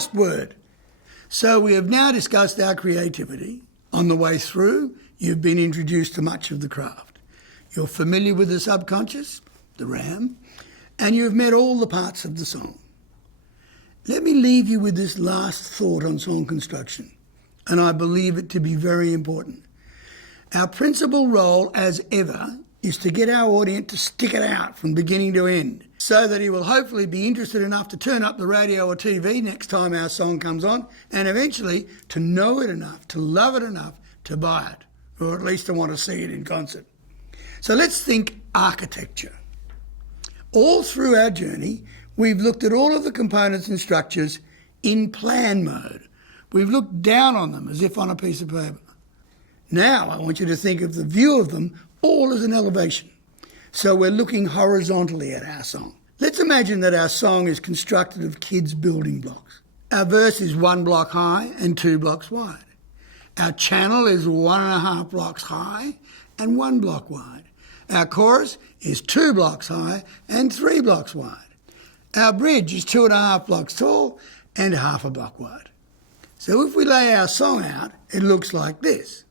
last word. So we have now discussed our creativity. On the way through, you've been introduced to much of the craft. You're familiar with the subconscious, the RAM, and you've met all the parts of the song. Let me leave you with this last thought on song construction, and I believe it to be very important. Our principal role, as ever, is to get our audience to stick it out from beginning to end, so that he will hopefully be interested enough to turn up the radio or TV next time our song comes on, and eventually to know it enough, to love it enough, to buy it, or at least to want to see it in concert. So let's think architecture. All through our journey, we've looked at all of the components and structures in plan mode. We've looked down on them as if on a piece of paper. Now I want you to think of the view of them all as an elevation. So we're looking horizontally at our song. Let's imagine that our song is constructed of kids' building blocks. Our verse is 1 block high and 2 blocks wide. Our channel is 1.5 blocks high and 1 block wide. Our chorus is 2 blocks high and 3 blocks wide. Our bridge is 2.5 blocks tall and 1/2 block wide. So if we lay our song out, it looks like this.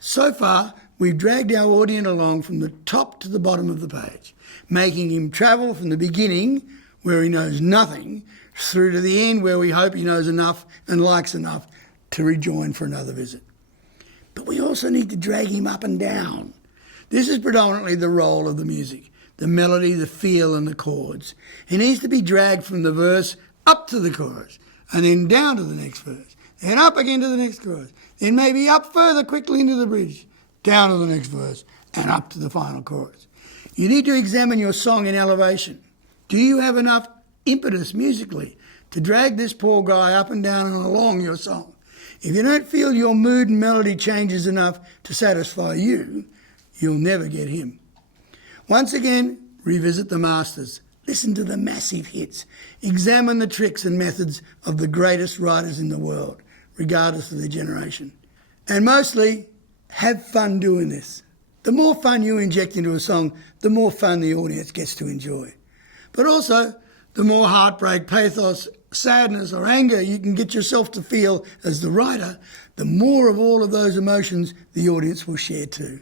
So far, we've dragged our audience along from the top to the bottom of the page, making him travel from the beginning, where he knows nothing, through to the end, where we hope he knows enough and likes enough to rejoin for another visit. But we also need to drag him up and down. This is predominantly the role of the music, the melody, the feel and the chords. He needs to be dragged from the verse up to the chorus, and then down to the next verse, then up again to the next chorus, then maybe up further quickly into the bridge, down to the next verse, and up to the final chorus. You need to examine your song in elevation. Do you have enough impetus musically to drag this poor guy up and down and along your song? If you don't feel your mood and melody changes enough to satisfy you, you'll never get him. Once again, revisit the masters. Listen to the massive hits. Examine the tricks and methods of the greatest writers in the world, regardless of their generation. And mostly, have fun doing this. The more fun you inject into a song, the more fun the audience gets to enjoy. But also, the more heartbreak, pathos, sadness or anger you can get yourself to feel as the writer, the more of all of those emotions the audience will share too.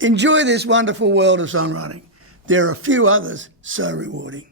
Enjoy this wonderful world of songwriting. There are few others so rewarding.